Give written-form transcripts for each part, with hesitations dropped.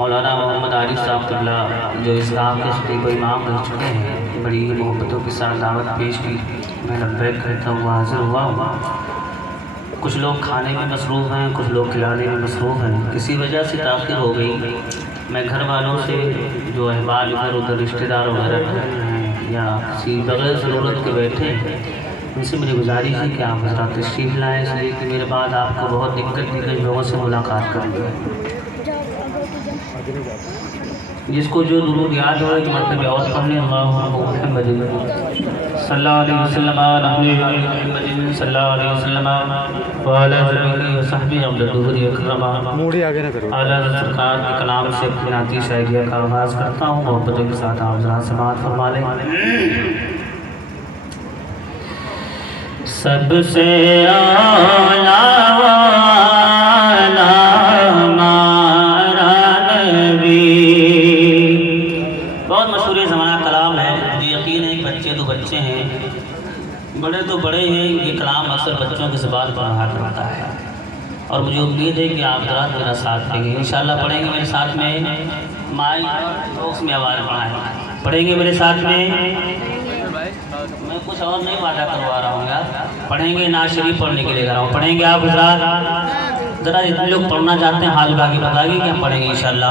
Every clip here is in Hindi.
मौलाना मोहम्मद आरिफ साहब जो इस गाँव के खतीब इमाम रह चुके हैं, बड़ी मोहब्बतों के साथ दावत पेश की। मैं लब्बैक करता हुआ हाजिर हुआ। कुछ लोग खाने में मसरूफ़ हैं, कुछ लोग खिलाने में मसरूफ़ हैं। किसी वजह से ताख़िर हो गई। मैं घर वालों से जो अहबाब इधर उधर रिश्तेदार वगैरह हैं या किसी बग़ैर ज़रूरत के बैठे, उनसे मेरी गुजारिश है कि आप हज़रात तशरीफ़ लाएँ, इसलिए कि मेरे बाद आपको बहुत दिक्कत थी कई लोगों से मुलाकात करनी। जिसको जो दुरूद याद हो एक मरतबे और पढ़ने, अल्लाहुम्मा मुहम्मद सल्लल्लाहु अलैहि वसल्लम सल्लल्लाहु अलैहि वसल्लम व अला आलिहि व सहबिहि अब्दुल अकरमा। मूड़ी आगे ना करो। आला सरकार के कलाम से अपनी नाती शायरिया का आगाज़ करता हूँ। मोहब्बतों के साथ आप ज़रा समाअत फरमा लें। सबसे आला बच्चे हैं, बड़े तो बड़े हैं, ये कलाम अक्सर बच्चों की ज़बान पर हाथ रखता है और मुझे उम्मीद है कि आप रात मेरा साथ देंगे। इंशाल्लाह पढ़ेंगे मेरे साथ में। माई बॉक्स में आवाज़ पढ़ाएँ, पढ़ेंगे मेरे साथ में। मैं कुछ और नहीं वादा करवा रहा हूँ यार, पढ़ेंगे ना शरीफ पढ़ने के लिए कर रहा हूँ। पढ़ेंगे आप हज़रात, ज़रा जितने लोग पढ़ना चाहते हैं हाथ उठा के बताइए कि हम पढ़ेंगे इंशाल्लाह।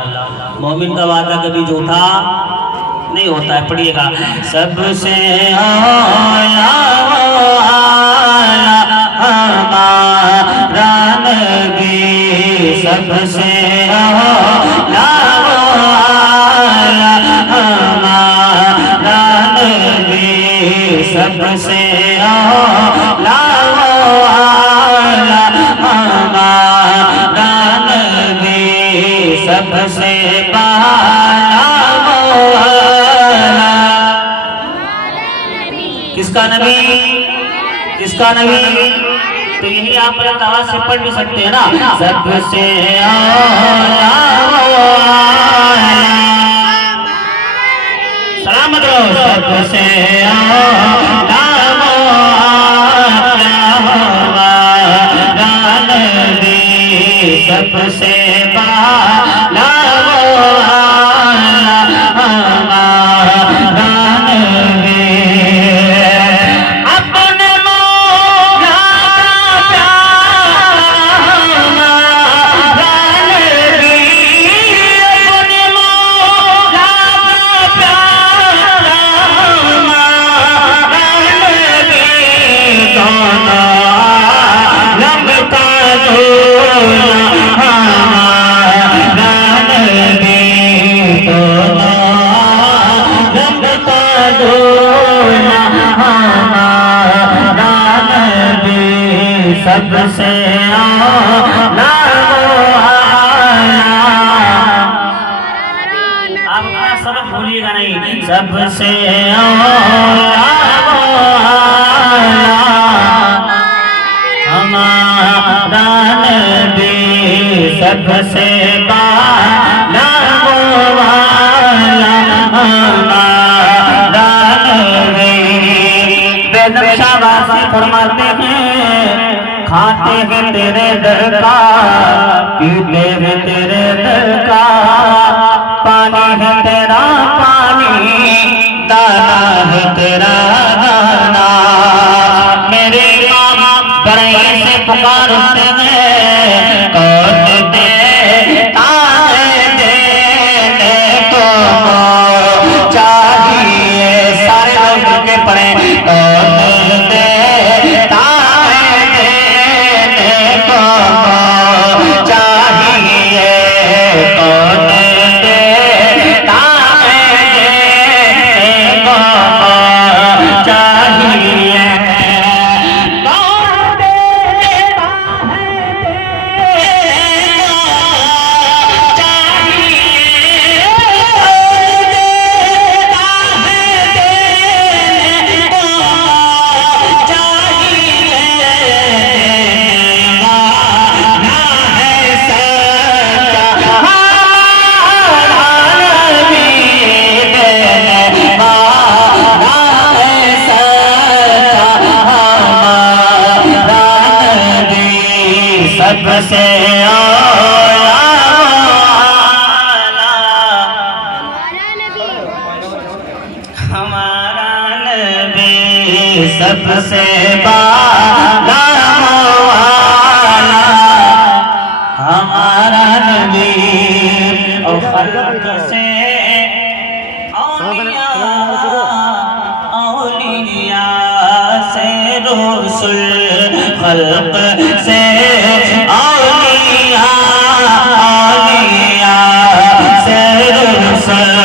मोमिन का वादा कभी झूठा नहीं होता है। पढ़िएगा। सबसे आला हमारा नबी, सबसे आला हमारा नबी, सबसे आला हमारा नबी, सबसे किसका नबी, किसका नबी? तो यही आप आवाज़ से पढ़ भी सकते हैं ना। सबसे सलामत रहो। सबसे नबी, सबसे सबसे आप अपना सबक भूलिएगा नहीं। सबसे हमारा नबी, सबसे हमारा नबी। बेनक्शाबाजी फरमाते हैं, खाते हैं तेरे दर का, पीते हैं तेरे दर का, पानी है तेरा पानी, दाना है तेरा दाना। मेरे माँ बड़े से पुकारते हैं, कौन देता है देने को चाहिए। सारे लोग के पड़े, कौन देता चाहिए, कौन देता चाहिए, कौन देता हमारा नबी और खल्क से औलिया औलिया से रसूल खल्क से औलिया औलिया से रसूल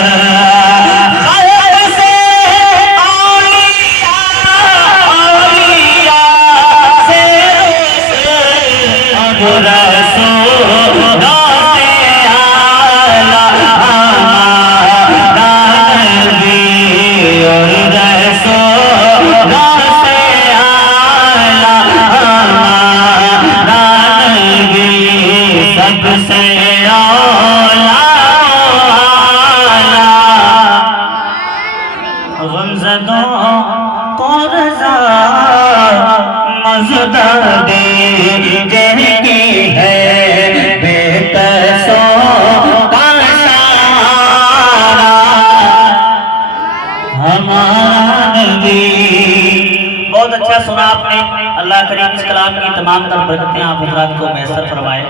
बहुत अच्छा सुना आपने। अल्लाह करीम इस कलाम की तमाम तर बरकतें आप हज़रात को मैसर फरमाए।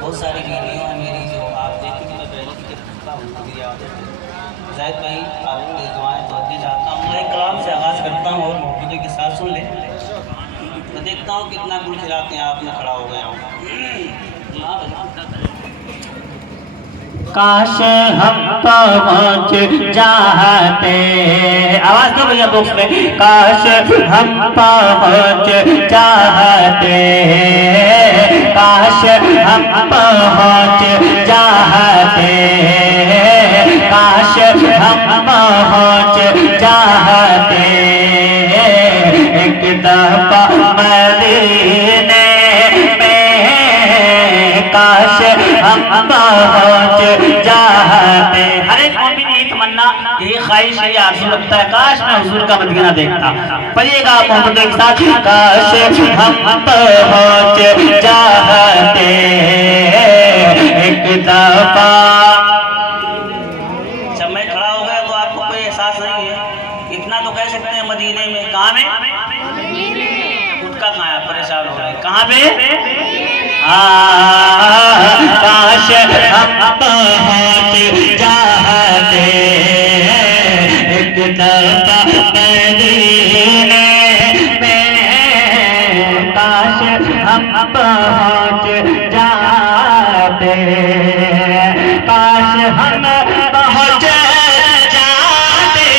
बहुत सारी वीडियो है मेरी जो आप देखेंगे, मैं पहले ज़ाहिद भाई आपकी दुआएं तवज्जो चाहता हूँ। मैं कलाम से आगाज़ करता हूँ और मोहब्बतों के साथ सुन लें। मैं देखता हूँ कितना गुल खिलाते हैं, आप में खड़ा हो गया हूँ। काश हम पहुँच जाते, आवाज़ दो भैया बॉक्स में, काश हम पहुँच जाते, काश हम पहुँच जाते, काश हम पहुँच जाते, एक दफा मदीने में, काश हम पहुँच जाते। हर एक मोमिन की तमन्ना, यही ख्वाहिश, ये आरज़ू लगता है, काश मैं हुजूर का मदीना देखता। पढ़िएगा मोहब्बत के साथ, काश हम पहुँच जाते, एक दफा। जब मैं खड़ा हो गया तो आपको कोई एहसास नहीं है? इतना तो कह सकते हैं मदीने में। कहाँ में? गुटका खाया परेशान हो गए। कहाँ पे? काश हम पहुँच जाते, एक दफा मदीने में, काश हम पहुँच जाते, काश हम पहुँच जाते,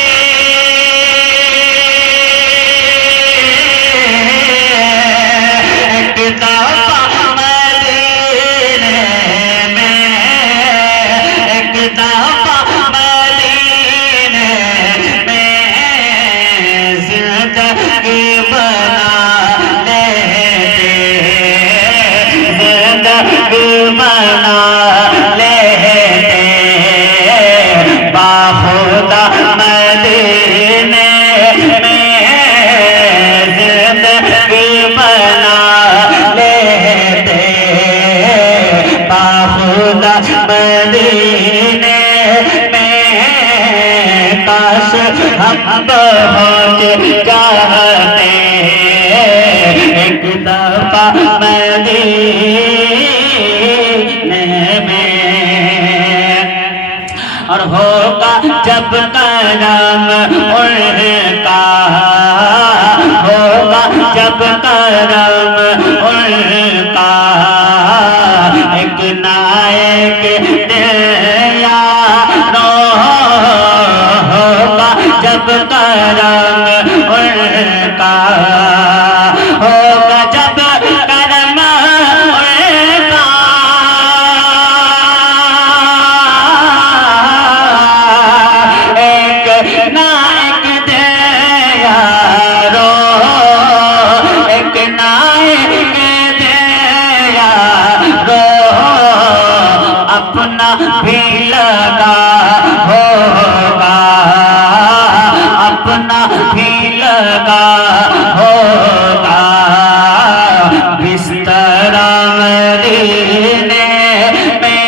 एक दफा मदीने में, एक दफा मदीने में, जिंदगी बना लेते, जिंदगी बना लेते, बाखुदा मदीने में, जिंदगी बना लेते, बाखुदा मदीने में, काश हम पहुँच जाते, एक दफा मदीने में। और होगा जब करम उनका, होगा जब करम उनका, एक नायक यारो, होगा जब करम उनका, होगा जब करम उनका, एक नायक दे यारो, एक नायक दे यारो, अपना भी लगा होगा, अपना भी लगा होगा, बिस्तरा मदीने में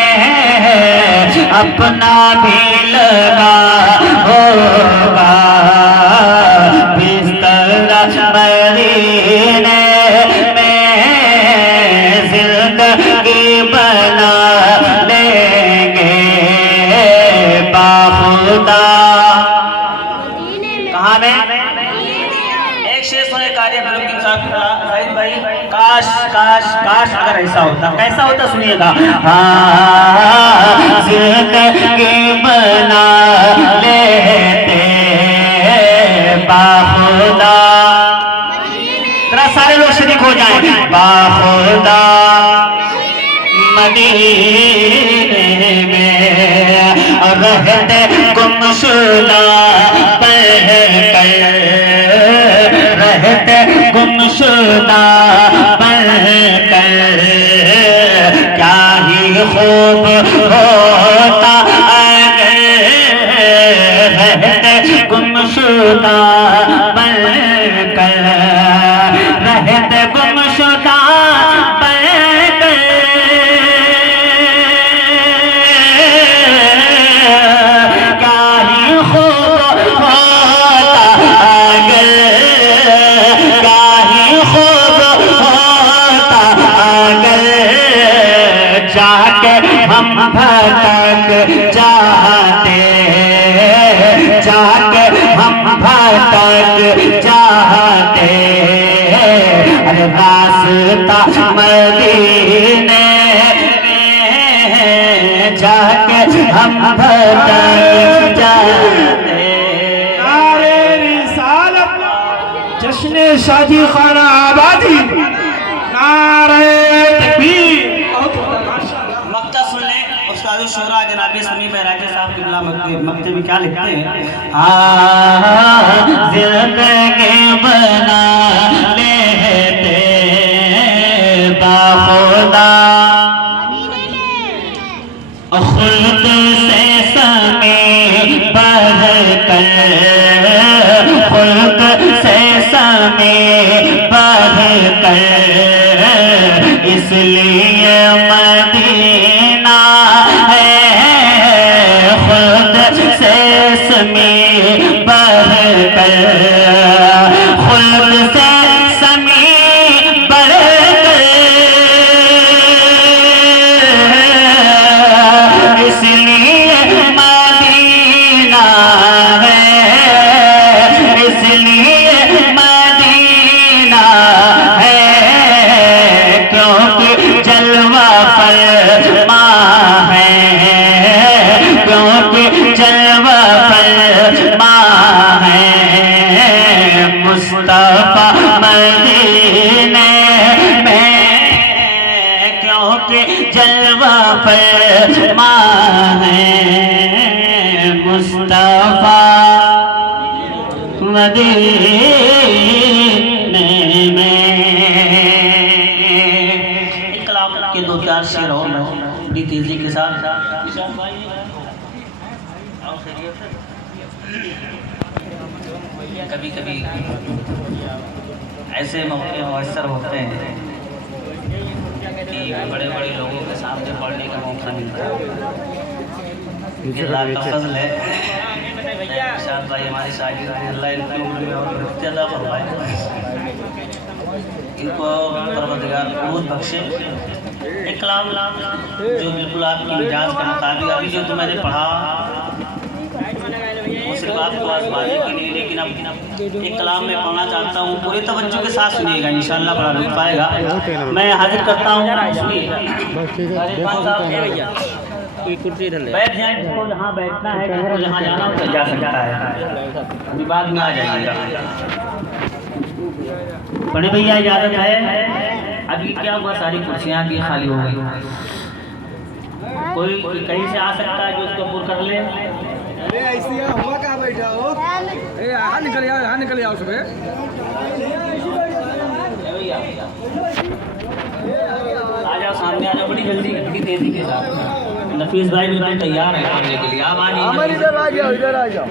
अपना भी लगा काश काश काश अगर ऐसा होता, कैसा होता सुनिएगा। जिंदगी बना लेते बाखुदा, जरा सारे लोग शरीक हो जाएं। बाखुदा मदीने में रहते गुमशुदा रहते गुमशुदा बनकर, क्या ही खूब होता अगर रहते गुमशुदा बनकर, रहते गुमशुदा बनकर, क्या ही खूब होता अगर, क्या ही खूब होता अगर जाके हम भटक जाते, जाके हम भटक जाते, अरे रास्ता मदीने में जाके हम भटक जाते। नारे रिसालत, जश्न शादी खाना आबादी, नारे तकबीर। मक्ता सुन ले उस्ताद शोरा जनाब समी बैरागी साहब की मक्ते में क्या लिखते हैं। जिंदगी बना लेते बाखुदा, खुद से समी बढ़ कर, खुद से समी बढ़ कर, इसलिए मदीना है, खुद से समी बढ़ कर, खुद से समी बढ़ कर, इसलिए मदीना है, इसलिए मदीना है, क्योंकि जलवा फरमा है, क्योंकि जलवा फरमा है, मुस्तफा मदीने में, क्योंकि जलवा फरमा है, मुस्तफा मदीने में। कलाम के दो चार शेर और बड़ी तेजी के साथ। कभी कभी ऐसे मौके अवसर होते हैं कि बड़े बड़े लोगों के सामने पढ़ने का मौका मिलता है। अल्लाह का फजल है, शायद भाई हमारी शादी अल्लाह इनकी उम्र में और ज़्यादा फरमाए, इनको परवरदिगार बहुत बख्शे। एक कलाम जो बिल्कुल आपकी मिजाज के मुताबिक, अभी जो तो मैंने पढ़ा वो सिर्फ आपको आजमाने के लिए, लेकिन अब एक कलाम मैं पढ़ना चाहता हूँ, पूरी तवज्जो के साथ सुनिएगा, इंशाअल्लाह बड़ा लुत्फ आएगा। मैं हाजिर करता हूँ, बैठ जाए, जिसको जहाँ बैठना है, जिसको जहाँ जाना हो जा सकता है, अभी बाद में आ जाइएगा। बड़े भैया इजाज़त है, अभी क्या हुआ सारी कुर्सियाँ भी खाली हो गई, कोई कहीं से आ सकता है जो उसको पूरा कर ले। अरे ऐसी हुआ कहाँ बैठा हो? यहाँ निकल जाओ, यहाँ निकल जाओ सुबह। आ जाओ, सामने आ जाओ, बड़ी जल्दी बड़ी तेजी के साथ। नफीस भाई बिल्कुल तैयार है आने के लिए, आप आ जाइए, इधर आ जाओ, इधर आ जाओ,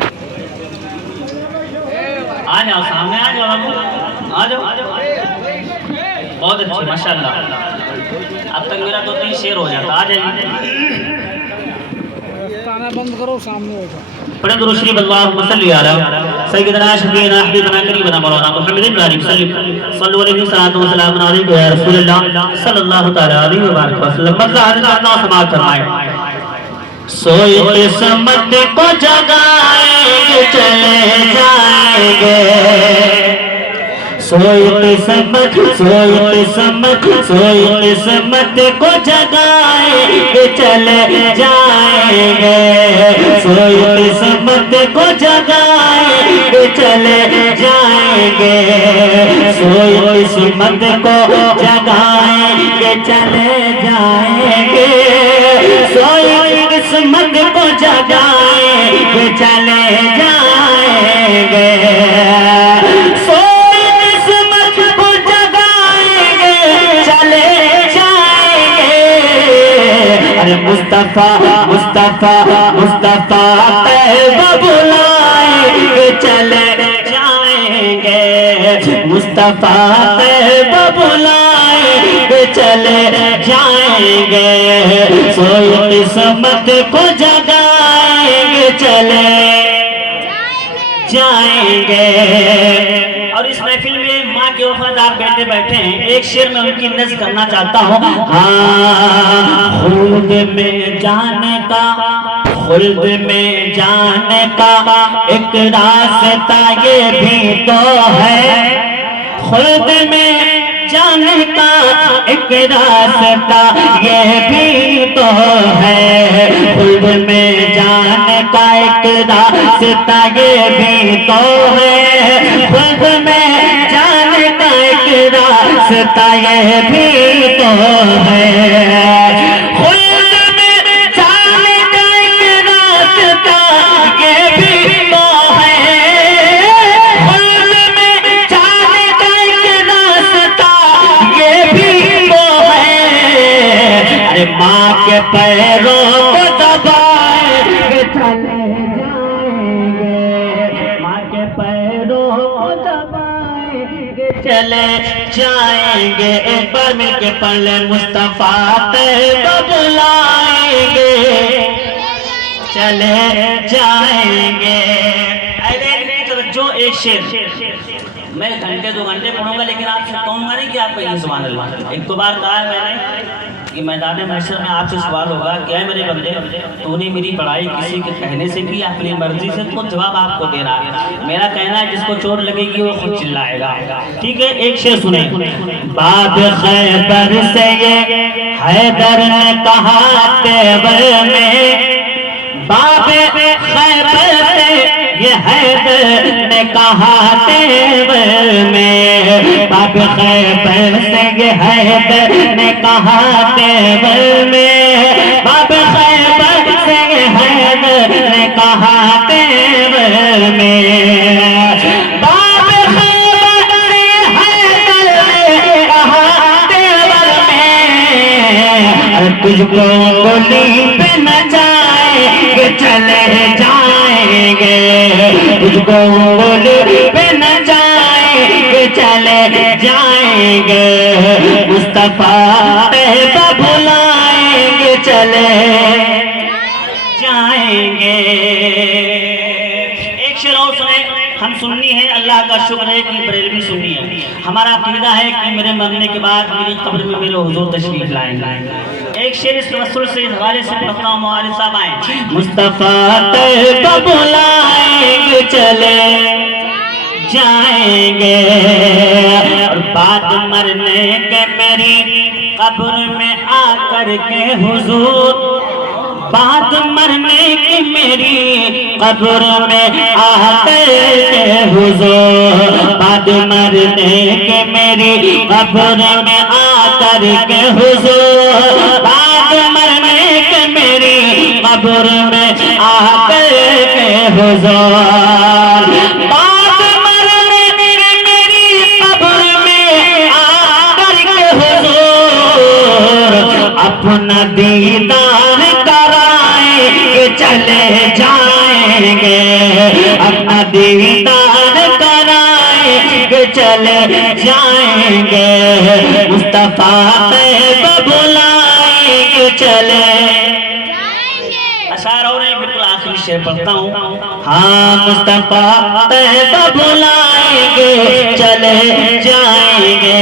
आ जाओ, सामने आ जाओ, आ जाओ, आ जाओ। बहुत अच्छी माशाल्लाह, अब तक मेरा तो 3 शेर हो जाता। आ जाइए, खाना बंद करो, सामने बैठो। पढ़े दुरूद शरीफ अल्लाहुम्मा सल्ली अला सय्यिदना शफीना हबीबना करीबना मौलाना मुहम्मदिन व आलिहि सल्लल्लाहु अलैहि वसल्लम या रसूलल्लाह सल्लल्लाहु तआला अलैहि व सल्लम। मज़ा अल्लाह समाअत फरमाए। सोए किस्मत को जगाएंगे चले जाएंगे, सोई किस्मत को जगाए के चले जाएंगे, सोई किस्मत को जगाए के चले जाएंगे, सोई किस्मत को जगाए के चले जाएंगे, सोई किस्मत को जगाए के चले जाएंगे, सोई किस्मत को जगाएंगे चले जाएंगे। अरे मुस्तफा मुस्तफा मुस्तफा तैयब बुलाएंगे चले जाएंगे, मुस्तफा तैयब बुलाएंगे चले जाएंगे, सोई किस्मत को जगाएंगे चले जाएंगे। और इस महफिल में माँ के वफादार बेटे बैठे हैं, एक शेर में उनकी नज़्म करना चाहता हूँ। हाँ, खुल्द में जाने का, खुल्द में जाने का एक रास्ता ये भी तो है, खुल्द में जाने का एक रास्ता ये भी तो है, खुल्द में जाने का एक रास्ता ये भी तो है, खुल्द में जाने का एक रास्ता ये भी तो है, खुल्द में जाने का एक रास्ता ये भी तो है, खुल्द में जाने का एक रास्ता ये भी तो है। अरे माँ के पैरों को दबाए के चले जाएंगे, माँ के पैरों को दबाए के चले जाएंगे, एक बार मिलके पढ़ ले, मुस्तफा तैयब बुलाएंगे चले जाएंगे। अरे जो एक शेर मैं घंटे 2 घंटे पढ़ूंगा, लेकिन आपसे कहूंगा नहीं कि आप कहिए सुभान अल्लाह। एक तो बार कहा है मैंने कि मैदान महशर में आपसे सवाल होगा, क्या है मेरे बंदे, तूने मेरी पढ़ाई किसी के कहने से की, अपनी मर्जी से, तो जवाब आपको देना है। मेरा कहना है जिसको चोट लगेगी वो खुद चिल्लाएगा। ठीक है, एक शेर सुने। बाब खैबर से ये हैदर ने कहा तेवर में, बाब खैबर से ये हैदर ने कहा तेवर में, बाब खैबर से ये हैदर ने कहा तेवर में, बाब खैबर से ये हैदर ने कहा तेवर में, बाब खैबर से हैदर ने कहा तेवर में, तुझको गोली पे न जाएंगे चले जाएंगे, तुझको गोली पे न जाएंगे चले जाएंगे, मुस्तफा तैयब बुलाएंगे चले जाएंगे। एक शेर और सुने। हम सुन्नी है, अल्लाह का शुक्र है कि बरेलवी सुन्नी है। हमारा अकीदा है कि मेरे मरने के बाद मेरी कब्र में मेरे हुजूर तशरीफ लाएंगे। एक शेर इस तवस्सुल से इस हवाले से पढ़ता हूँ, मौलाना साहब आए। मुस्तफा तैयब बुलाएंगे चले जाएंगे, और बाद मरने के मेरी कब्र में आकर के हुजूर, बात मरने की मेरी कब्र में आकर के हुजूर, बात मरने के मेरी कब्र में आकर के हुजूर, बात मरने के मेरी कब्र में आकर के हुजूर, बात मरने के मेरी कब्र में आकर के हुजूर, अपना दीदार चले जाएंगे, अपना दीदार कराएंगे चले जाएंगे, मुस्तफा तैयब बुलाएंगे चले जाएंगे। अशार और एक बिल्कुल आखिरी शेर पढ़ता हूँ। हाँ, मुस्तफा तैयब बुलाएंगे चले जाएंगे,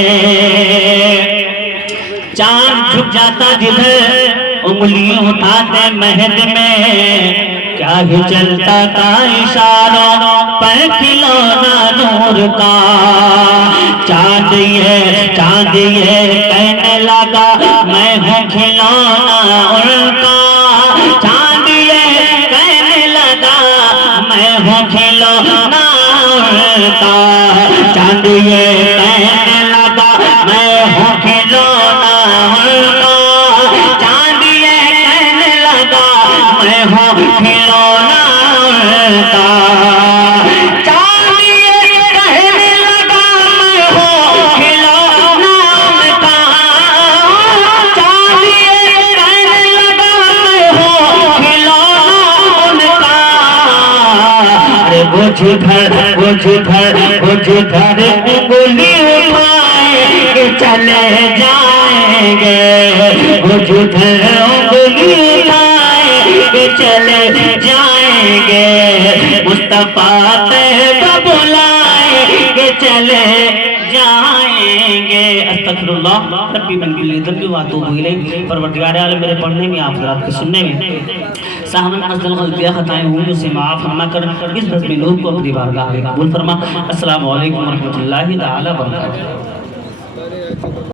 चांद झुक जाता जिधर उंगलियों उठाते महद में, क्या ही चलता था इशारों पर खिलौना नूर का। चांद ये कहने लगा मैं हूँ खिलौना उनका। चांद ये कहने लगा मैं हूँ खिलौना उनका। चांद ये कहने लगा मैं हूँ खिलौना उनका। चांद ये कहने लगा मैं हूँ खिलौना उनका। चांद ये कहने लगा मैं हूँ खिलौना उनका। चांद ये कहने लगा मैं हूँ खिलौना उनका। अरे वो जिधर उंगली उठाए चले जाएंगे। वो जिधर उंगली उठाए चले जाएंगे। मुस्तफा तैयब बुलाए के चले जाएंगे। अस्तगफिरुल्लाह रब्बी मन कुल्ली ज़ंबि व अतूबु इलैह। परवरदिगार आलम मेरे पढ़ने में आप हज़रात के सुनने में साहमन अज़ल गलतियाँ खताएं हुई उसे माफ़ फरमा कर इस बज़्म नूर को अपनी बारगाह में कबूल फरमा। अस्सलामु अलैकुम व रहमतुल्लाहि तआला व बरकातहू।